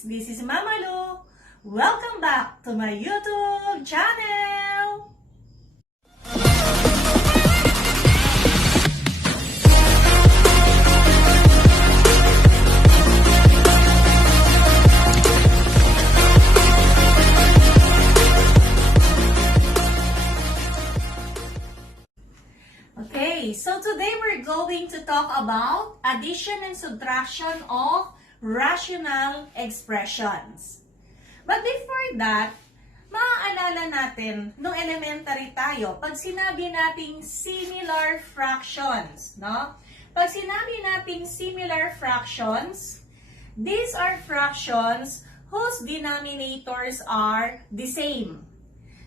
guys! This is Mama Lu. Welcome back to my YouTube channel! Okay, so today we're going to talk about addition and subtraction of rational expressions. But before that, maaalala natin, nung elementary tayo, pag sinabi nating similar fractions, no? Pag sinabi nating similar fractions, these are fractions whose denominators are the same.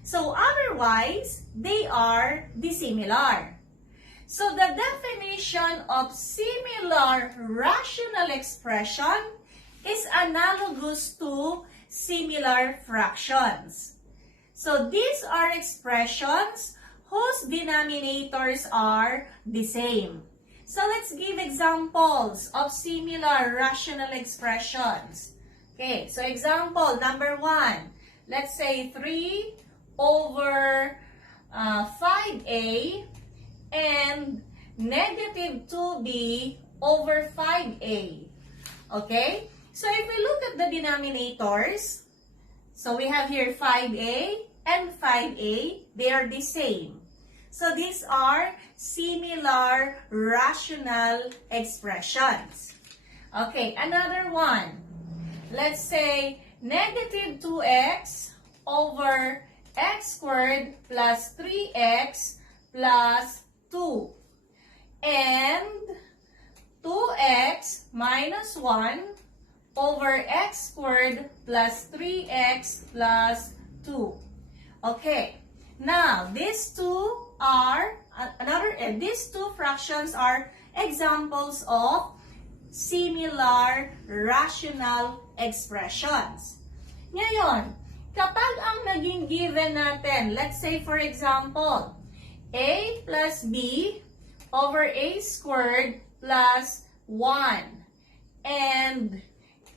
So otherwise, they are dissimilar. So the definition of similar rational expression is analogous to similar fractions. So these are expressions whose denominators are the same. So let's give examples of similar rational expressions. Okay, so example number 1. Let's say 3 over 5a and negative 2b over 5a. Okay? So if we look at the denominators, so we have here 5a and 5a, they are the same. So these are similar rational expressions. Okay, another one. Let's say negative 2x over x squared plus 3x plus 2 and 2x minus 1 over x squared plus 3x plus 2. Okay, now these two fractions are examples of similar rational expressions. Ngayon, kapag ang naging given natin, let's say for example, a plus b over a squared plus 1 and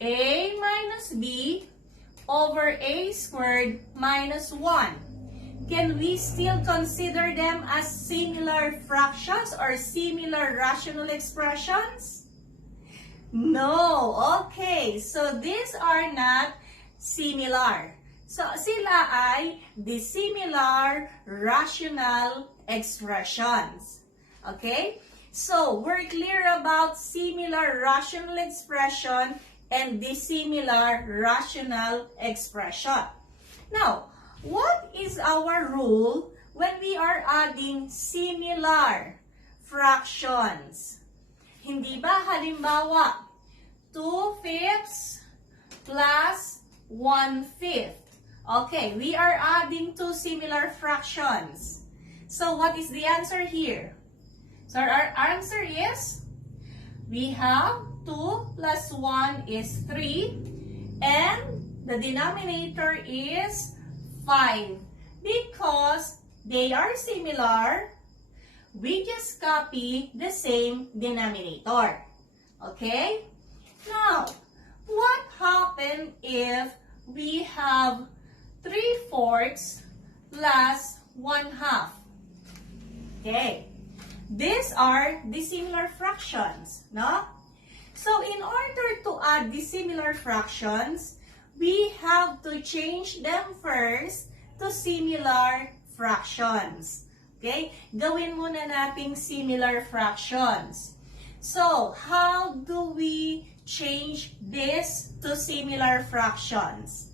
a minus b over a squared minus 1. Can we still consider them as similar fractions or similar rational expressions? No. Okay, so these are not similar. So sila ay dissimilar rational expressions. Okay? So, we're clear about similar rational expression and dissimilar rational expression. Now, what is our rule when we are adding similar fractions? Hindi ba halimbawa 2/5 plus 1/5? Okay, we are adding two similar fractions. So what is the answer here? So our answer is, we have 2 plus 1 is 3 and the denominator is 5. Because they are similar, we just copy the same denominator. Okay? Now, what happens if we have 3/4 plus 1/2? Okay, these are dissimilar fractions, no? So in order to add dissimilar fractions, we have to change them first to similar fractions. Okay, gawin muna nating similar fractions. So how do we change this to similar fractions?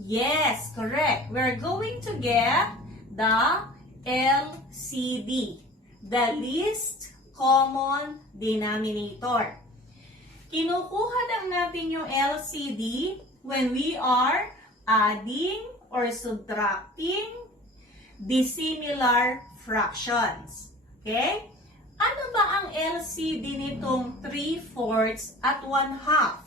Yes, correct. We're going to get the LCD, the least common denominator. Kinukuha lang natin yung LCD when we are adding or subtracting dissimilar fractions. Okay? Ano ba ang LCD nitong 3/4 at 1/2?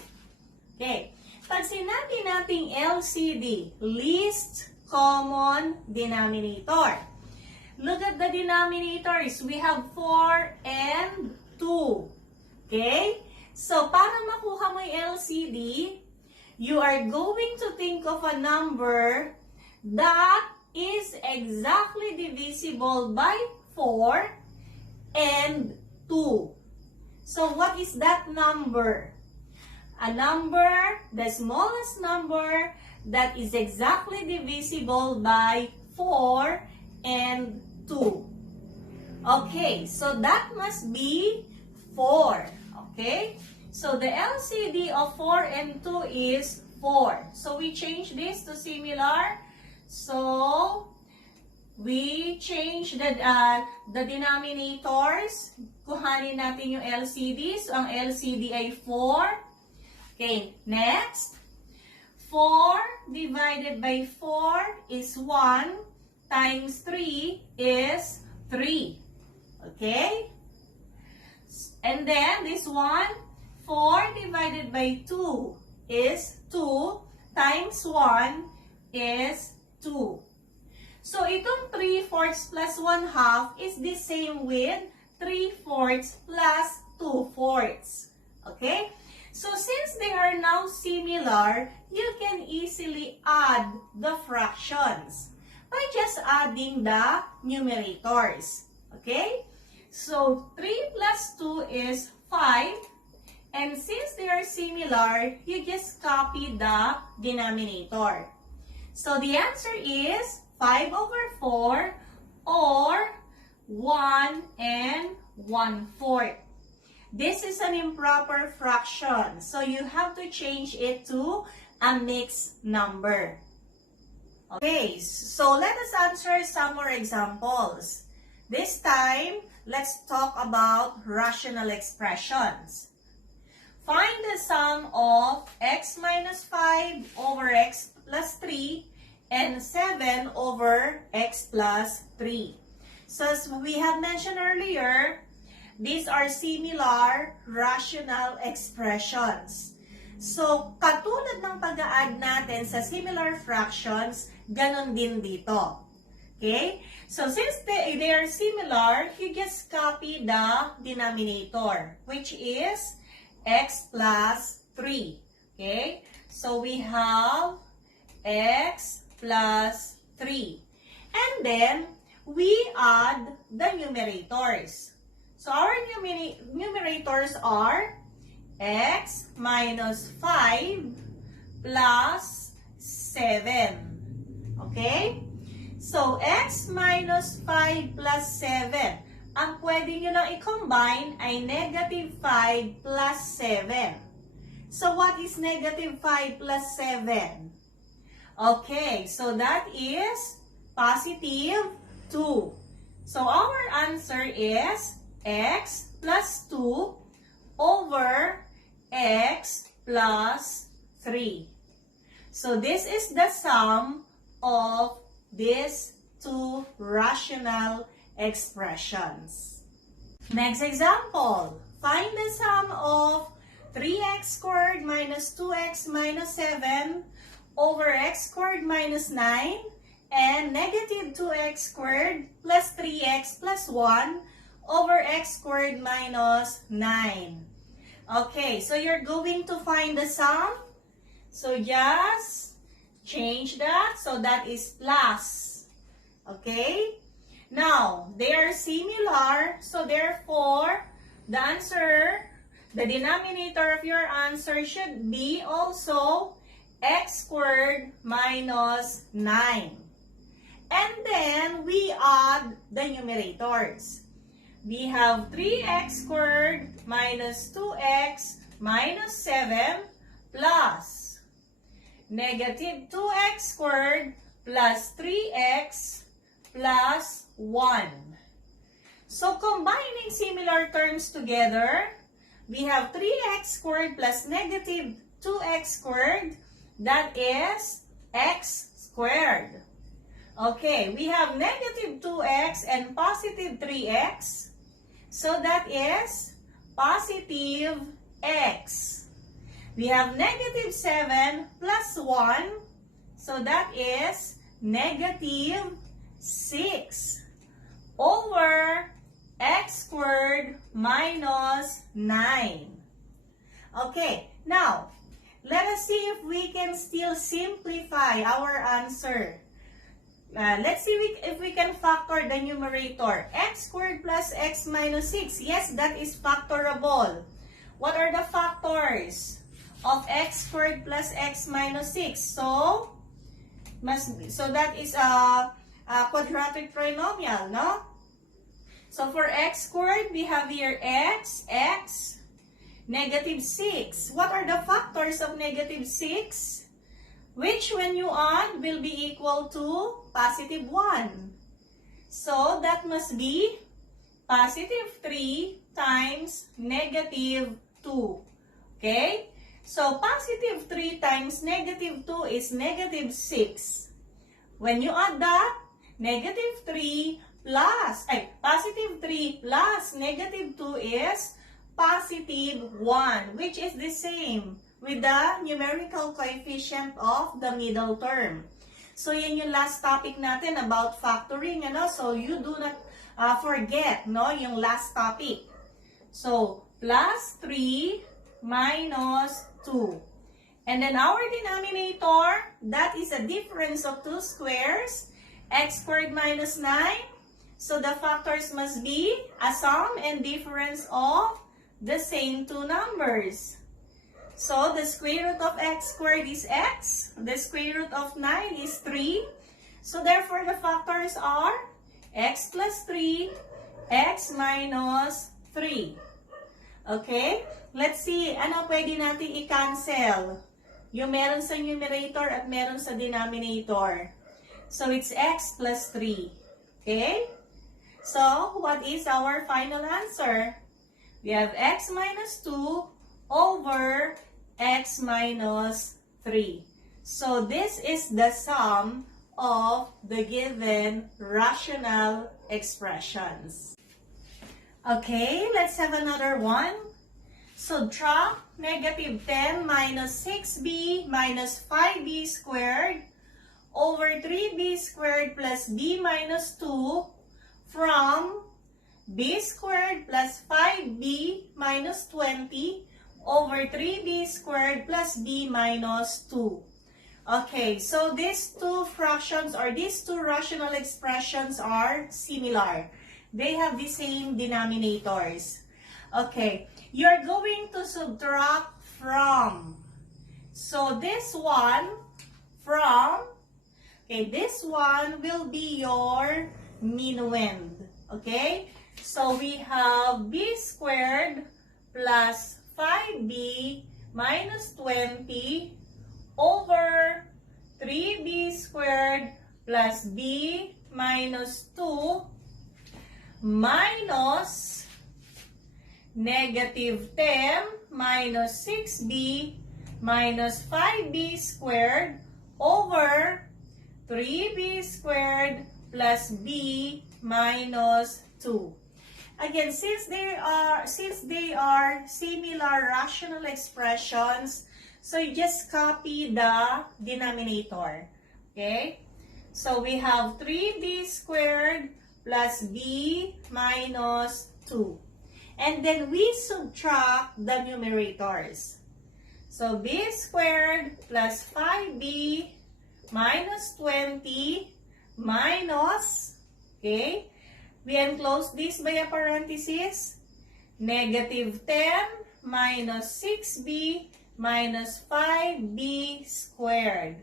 Okay. Pag sinabi nating LCD, least common denominator, look at the denominators. We have 4 and 2. Okay? So, para makuha mo yung LCD, you are going to think of a number that is exactly divisible by 4 and 2. So what is that number? A number, the smallest number that is exactly divisible by 4 and 2. Okay, so that must be 4. Okay, so the LCD of 4 and 2 is 4. So we change this to similar. So we change the denominators. Kuhanin natin yung LCD. So ang LCD ay 4. Okay, next. 4 divided by 4 is 1 times 3 is 3. Okay? And then this one, 4 divided by 2 is 2 times 1 is 2. So itong 3/4 plus 1/2 is the same with 3/4 plus 2/4. Okay? So since they are now similar, you can easily add the fractions by just adding the numerators. Okay? So 3 plus 2 is 5. And since they are similar, you just copy the denominator. So the answer is 5 over 4 or 1 and 1/4. This is an improper fraction. So you have to change it to a mixed number. Okay, so let us answer some more examples. This time, let's talk about rational expressions. Find the sum of x minus 5 over x plus 3 and 7 over x plus 3. So as we have mentioned earlier, these are similar rational expressions. So, katulad ng pag-a-add natin sa similar fractions, ganon din dito. Okay? So, since they are similar, you just copy the denominator, which is x plus 3. Okay? So, we have x plus 3. And then, we add the numerators. So, our numerators are x minus 5 plus 7. Okay? So, x minus 5 plus 7. Ang pwede nyo lang i-combine ay negative 5 plus 7. So, what is negative 5 plus 7? Okay, so that is positive 2. So, our answer is x plus 2 over x plus 3. So, this is the sum of these two rational expressions. Next example. Find the sum of 3x squared minus 2x minus 7 over x squared minus 9 and negative 2x squared plus 3x plus 1 over x squared minus 9. Okay, so you're going to find the sum. So just change that. So that is plus. Okay? Now, they are similar. So therefore, the answer, the denominator of your answer should be also x squared minus 9. And then, we add the numerators. We have 3x squared minus 2x minus 7 plus negative 2x squared plus 3x plus 1. So, combining similar terms together, we have 3x squared plus negative 2x squared, that is x squared. Okay, we have negative 2x and positive 3x. So that is positive x. We have negative 7 plus 1. So that is negative 6 over x squared minus 9. Okay, now, let us see if we can still simplify our answer. Let's see if we can factor the numerator. X squared plus x minus 6. Yes, that is factorable. What are the factors of x squared plus x minus 6? So that is a quadratic trinomial, no? So for x squared, we have here x, negative 6. What are the factors of negative 6? Which, when you add, will be equal to positive 1. So that must be positive 3 times negative 2. Okay? So positive 3 times negative 2 is negative 6. When you add that, negative 3 plus, positive 3 plus negative 2 is positive 1, which is the same with the numerical coefficient of the middle term. So, yan yung last topic natin about factoring, ano? So, you do not forget, no, yung last topic. So, plus 3 minus 2. And then our denominator, that is a difference of two squares, x squared minus 9. So, the factors must be a sum and difference of the same two numbers. So, the square root of x squared is x. The square root of 9 is 3. So, therefore, the factors are x plus 3, x minus 3. Okay? Let's see, ano pwede natin i-cancel? Yung meron sa numerator at meron sa denominator. So, it's x plus 3. Okay? So, what is our final answer? We have x minus 2 over x minus 3. So, this is the sum of the given rational expressions. Okay, let's have another one. Subtract negative 10 minus 6b minus 5b squared over 3b squared plus b minus 2 from b squared plus 5b minus 20 over 3b squared plus b minus 2. Okay, so these two fractions or these two rational expressions are similar. They have the same denominators. Okay, you're going to subtract from. So this one from, okay, this one will be your minuend. Okay, so we have b squared plus 5b minus 20 over 3b squared plus b minus 2 minus negative 10 minus 6b minus 5b squared over 3b squared plus b minus 2. Again, since they are similar rational expressions, so you just copy the denominator. Okay? So we have 3b squared plus b minus 2. And then we subtract the numerators. So b squared plus 5b minus 20 minus, okay, we enclose this by a parenthesis, negative 10 minus 6b minus 5b squared.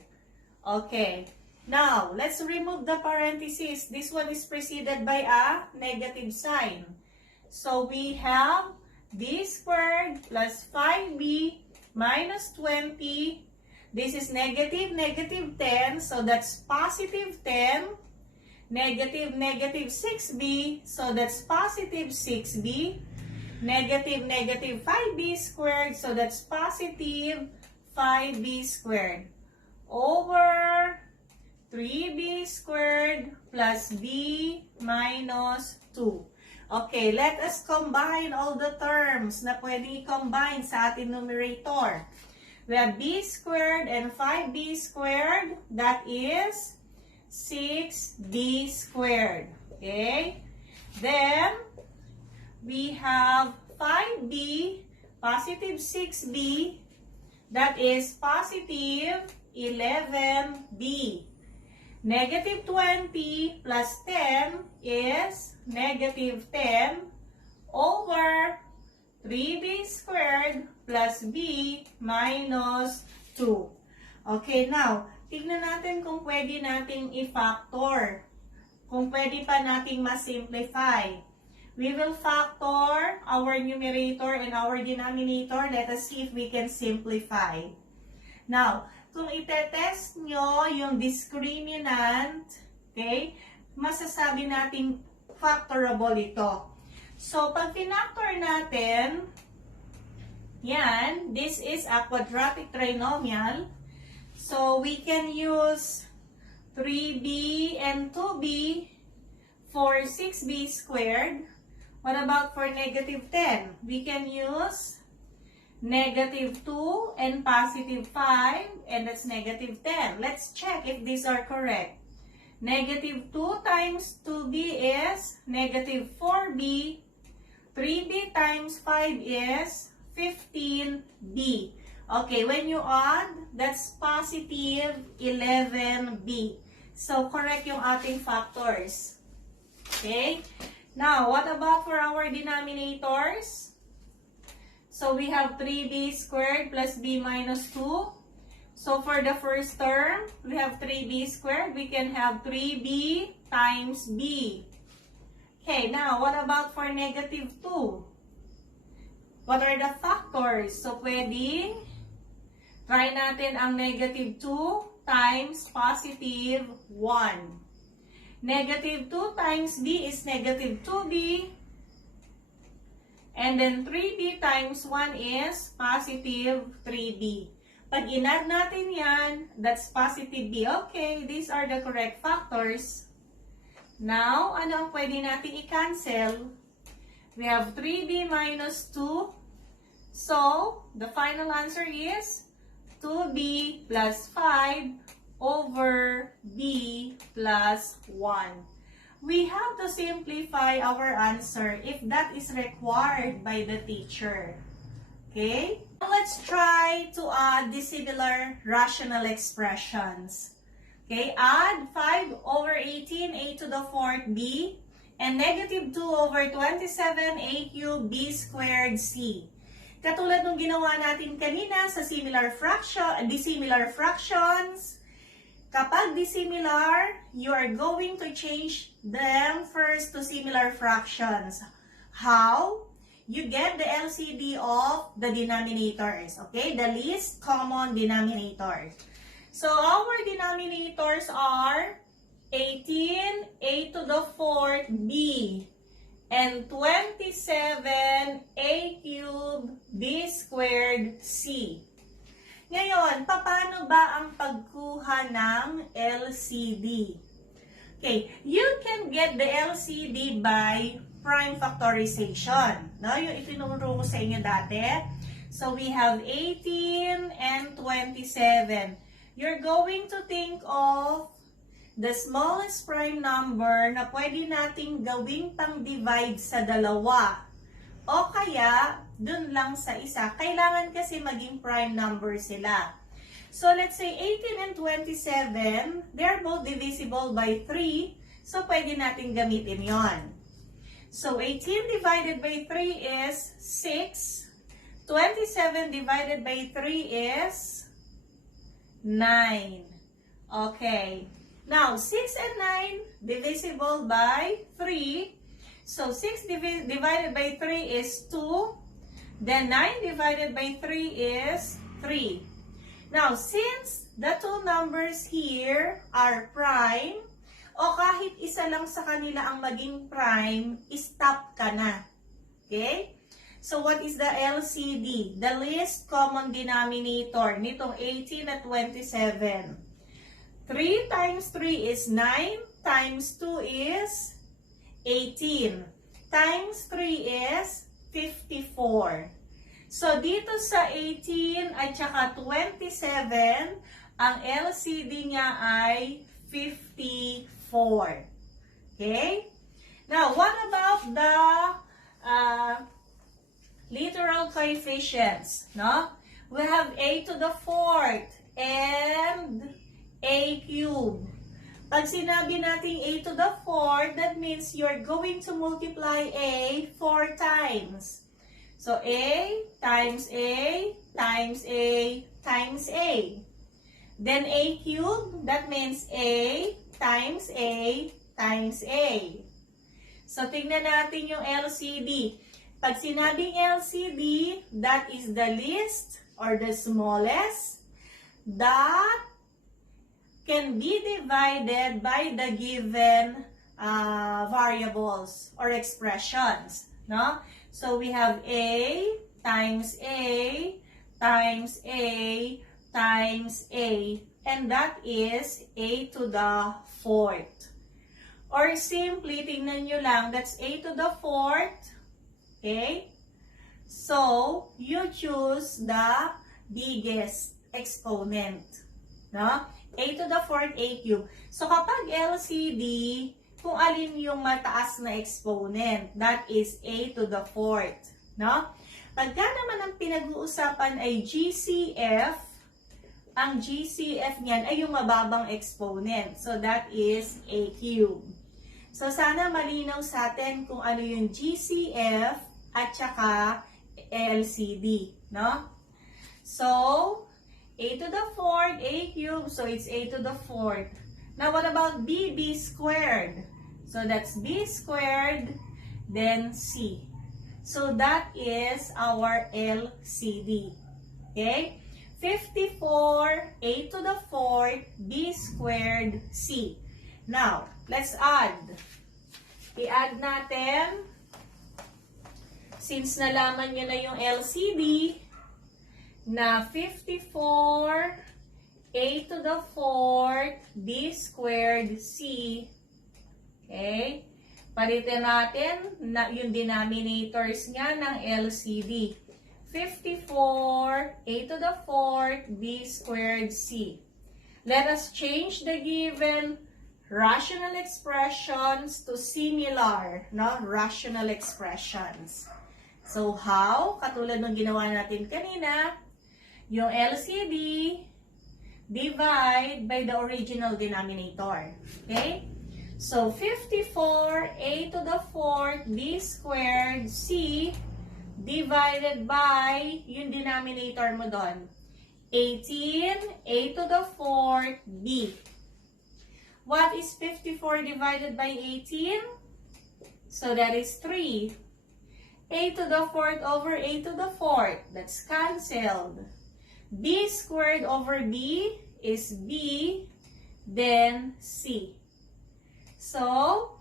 Okay, now let's remove the parenthesis. This one is preceded by a negative sign. So we have b squared plus 5b minus 20. This is negative 10, so that's positive 10. Negative 6b, so that's positive 6b. Negative 5b squared, so that's positive 5b squared. Over 3b squared plus b minus 2. Okay, let us combine all the terms na pwede i-combine sa ating numerator. We have b squared and 5b squared, that is 6b squared. Okay? Then, we have 5b, positive 6b, That is positive 11b. Negative 20 plus 10 is negative 10 over 3b squared plus b minus 2. Okay, now, tignan natin kung pwede nating i-factor. Kung pwede pa nating ma-simplify. We will factor our numerator and our denominator. Let us see if we can simplify. Now, kung itetest nyo yung discriminant, okay, masasabi nating factorable ito. So, pag pinactor natin, yan, this is a quadratic trinomial. So, we can use 3b and 2b for 6b squared. What about for negative 10? We can use negative 2 and positive 5, and that's negative 10. Let's check if these are correct. Negative 2 times 2b is negative 4b. 3b times 5 is 15b. Okay, when you add, that's positive 11b. So, correct yung ating factors. Okay? Now, what about for our denominators? So, we have 3b squared plus b minus 2. So, for the first term, we have 3b squared. We can have 3b times b. Okay, now, what about for negative 2? What are the factors? So, pwedeng try natin ang negative 2 times positive 1. Negative 2 times b is negative 2b. And then 3b times 1 is positive 3b. Pag in-add natin yan, that's positive b. Okay, these are the correct factors. Now, ano ang pwede natin i-cancel? We have 3b minus 2. So, the final answer is 2b plus 5 over b plus 1. We have to simplify our answer if that is required by the teacher. Okay? Now let's try to add dissimilar rational expressions. Okay, add 5 over 18 a to the 4th b and negative 2 over 27 a cubed b squared c. Katulad nung ginawa natin kanina sa dissimilar fractions, kapag dissimilar, you are going to change them first to similar fractions. How? You get the LCD of the denominators, okay? The least common denominators. So, our denominators are 18 a to the 4th b and 27 a cubed b squared c. Ngayon, paano ba ang pagkuha ng LCD? Okay, you can get the LCD by prime factorization. No? Yung itinuro ko sa inyo dati. So, we have 18 and 27. You're going to think of the smallest prime number na pwede nating gawing pang-divide sa dalawa. O kaya, dun lang sa isa. Kailangan kasi maging prime number sila. So, let's say 18 and 27, they're both divisible by 3. So, pwede nating gamitin yon. So, 18 divided by 3 is 6. 27 divided by 3 is 9. Okay. Now, 6 and 9 divisible by 3. So, 6 divided by 3 is 2. Then, 9 divided by 3 is 3. Now, since the two numbers here are prime, o kahit isa lang sa kanila ang maging prime, stop ka na. Okay? So, what is the LCD? The least common denominator nitong 18 at 27. 3 times 3 is 9, times 2 is 18, times 3 is 54. So, dito sa 18 at saka 27, ang LCD niya ay 54. Okay? Now, what about the literal coefficients? No? We have a to the fourth and a cubed. Pag sinabi natin a to the fourth, that means you're going to multiply a 4 times. So a times a times a times a. Then a cubed, that means a times a times a. So tingnan natin yung LCD. Pag sinabing LCD, that is the least or the smallest that can be divided by the given variables or expressions, no? So we have a times a times a times a, and that is a to the fourth. Or simply, tingnan nyo lang, that's a to the fourth, okay? So, you choose the biggest exponent, no? A to the fourth, a cube. So, kapag LCD, kung alin yung mataas na exponent, that is a to the fourth, no? Pagka naman ang pinag-uusapan ay GCF, ang GCF niyan ay yung mababang exponent. So, that is a cube. So, sana malinaw sa atin kung ano yung GCF at saka LCD, no? So, a to the fourth, a cubed, so it's a to the fourth. Now, what about b squared? So, that's b squared, then c. So, that is our LCD. Okay? 54, a to the fourth, b squared, c. Now, let's add. I-add natin. Since nalaman nyo na yung LCD, na 54, a to the fourth, b squared, c. Okay? Palitan natin na yung denominators nga ng LCD. 54, a to the fourth, b squared, c. Let us change the given rational expressions to similar, no? Rational expressions. So, how? Katulad ng ginawa natin kanina, yung LCD divide by the original denominator. Okay? So, 54, a to the fourth, b squared, c, divided by yung denominator mo doon. 18, a to the fourth, b. What is 54 divided by 18? So, that is 3. A to the fourth over a to the fourth. That's cancelled. B squared over b is b, then c. So,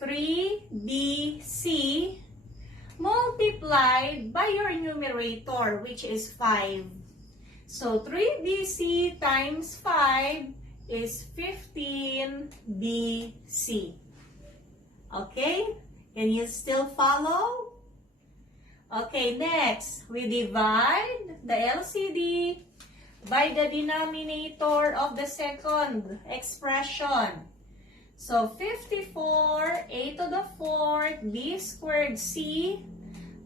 3bc multiplied by your numerator, which is 5. So, 3bc times 5 is 15bc. Okay? Can you still follow? Okay, next, we divide the LCD by the denominator of the second expression. So, 54, a to the fourth, b squared, c,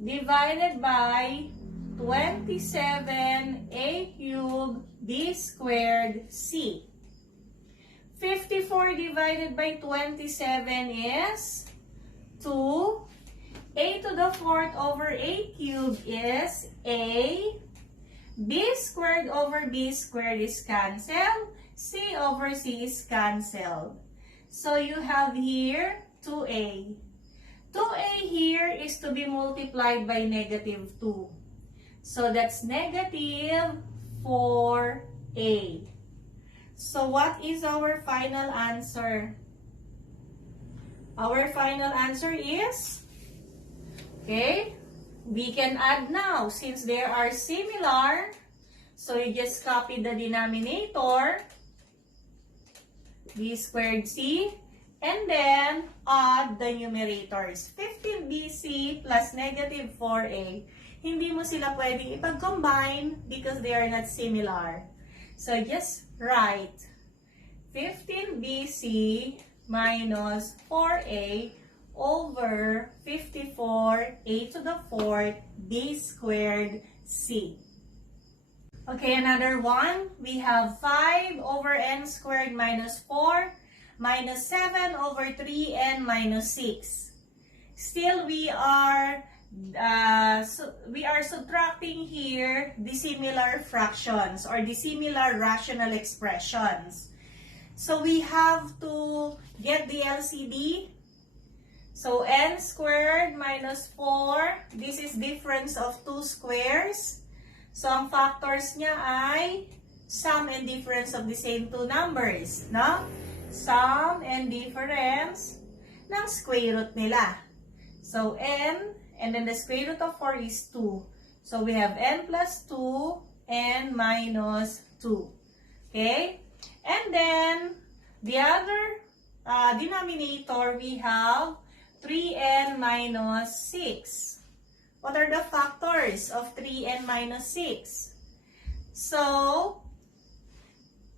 divided by 27, a cubed, b squared, c. 54 divided by 27 is 2. A to the fourth over a cubed is a. B squared over b squared is cancelled. C over c is cancelled. So you have here 2a. 2a here is to be multiplied by negative 2. So that's negative 4a. So what is our final answer? Our final answer is, okay, we can add now since they are similar. So you just copy the denominator, b squared c, and then add the numerators. 15bc plus negative 4a. Hindi mo sila pwedeng ipag-combine because they are not similar. So just write 15bc minus 4a over 54 a to the fourth b squared c. Okay, another one. We have 5 over n squared minus 4 minus 7 over 3n minus 6. Still, we are subtracting here dissimilar fractions or dissimilar rational expressions. So we have to get the LCD. So n squared minus 4, this is difference of two squares. So ang factors niya ay sum and difference of the same two numbers, no? Sum and difference ng square root nila. So n, and then the square root of 4 is 2. So we have n plus 2, n minus 2. Okay? And then, the other denominator, we have 3n minus 6. What are the factors of 3n minus 6? So,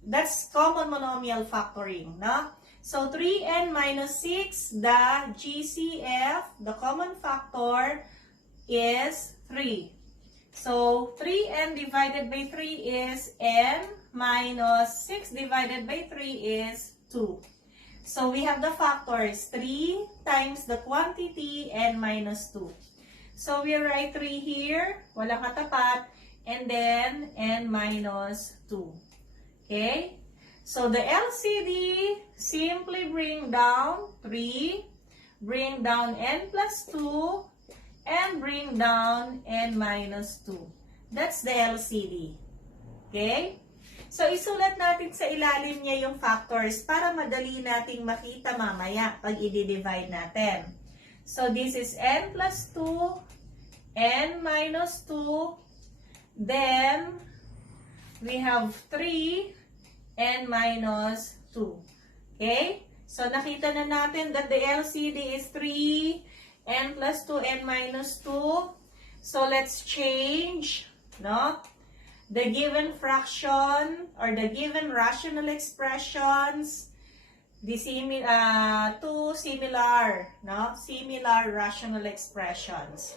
that's common monomial factoring, no? So, 3n minus 6, the GCF, the common factor, is 3. So, 3n divided by 3 is n minus 6 divided by 3 is 2. So, we have the factors 3 times the quantity n minus 2. So, we write 3 here, walang katapat, and then n minus 2. Okay? So, the LCD, simply bring down 3, bring down n plus 2, and bring down n minus 2. That's the LCD. Okay? So, isulat natin sa ilalim niya yung factors para madali nating makita mamaya pag i-divide natin. So, this is n plus 2, n minus 2, then we have 3, n minus 2. Okay? So, nakita na natin that the LCD is 3, n plus 2, n minus 2. So, let's change, no? The given fraction or the given rational expressions to similar, no? Similar rational expressions.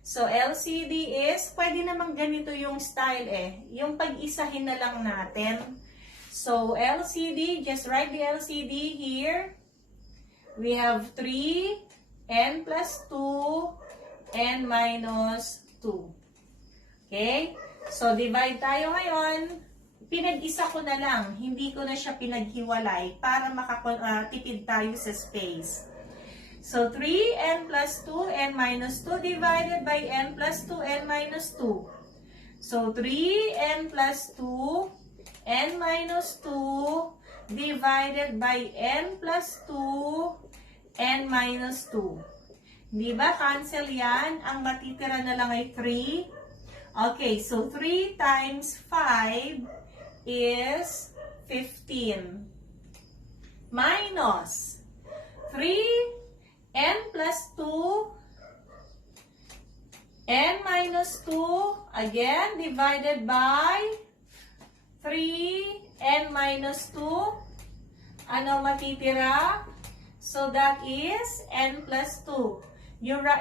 So, LCD is, pwede namang ganito yung style yung pag-isahin na lang natin. So, LCD, just write the LCD here. We have 3, n plus 2, n minus 2. Okay? So, divide tayo ngayon. Pinag-isa ko na lang. Hindi ko na siya pinaghiwalay para makatipid tayo sa space. So, 3n plus 2, n minus 2 divided by n plus 2, n minus 2. So, 3n plus 2, n minus 2 divided by n plus 2, n minus 2. Di ba? Cancel yan. Ang matitira na lang ay 3. Okay, so 3 times 5 is 15. Minus 3n plus 2, n minus 2, again, divided by 3n minus 2. Ano matitira? So that is n plus 2.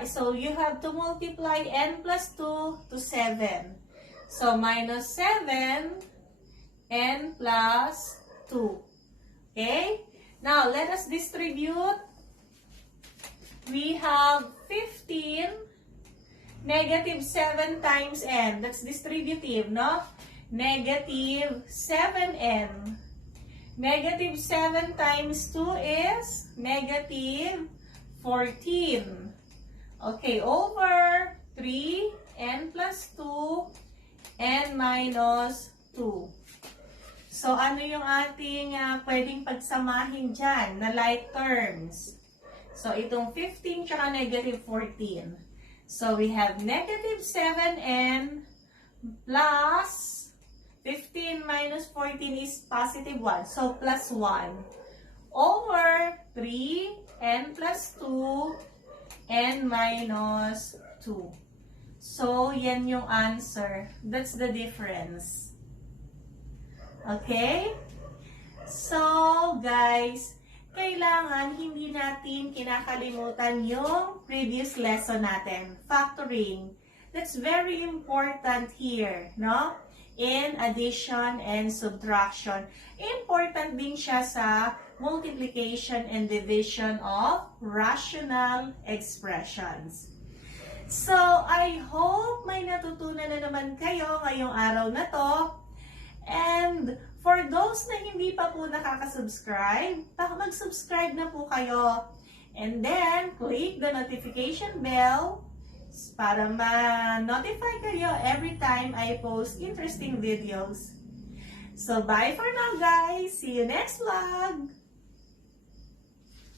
So you have to multiply n plus 2 to 7. So minus 7, n plus 2. Okay? Now, let us distribute. We have 15, negative 7 times n. That's distributive, no? Negative 7n. Negative 7 times 2 is negative 14. Okay, over 3, n plus 2, n minus 2. So, ano yung ating pwedeng pagsamahin dyan na like terms? So, itong 15 tsaka negative 14. So, we have negative 7n plus 15 minus 14 is positive 1. So, plus 1 over 3n plus 2, n minus 2. So, yan yung answer. That's the difference. Okay? So, guys, kailangan hindi natin kinakalimutan yung previous lesson natin, factoring. That's very important here, no? in addition and subtraction. Important din siya sa multiplication and division of rational expressions. So, I hope may natutunan na naman kayo ngayong araw na to. And for those na hindi pa po nakaka-subscribe, mag-subscribe na po kayo. And then, click the notification bell para ma-notify kayo every time I post interesting videos. So, bye for now, guys. See you next vlog.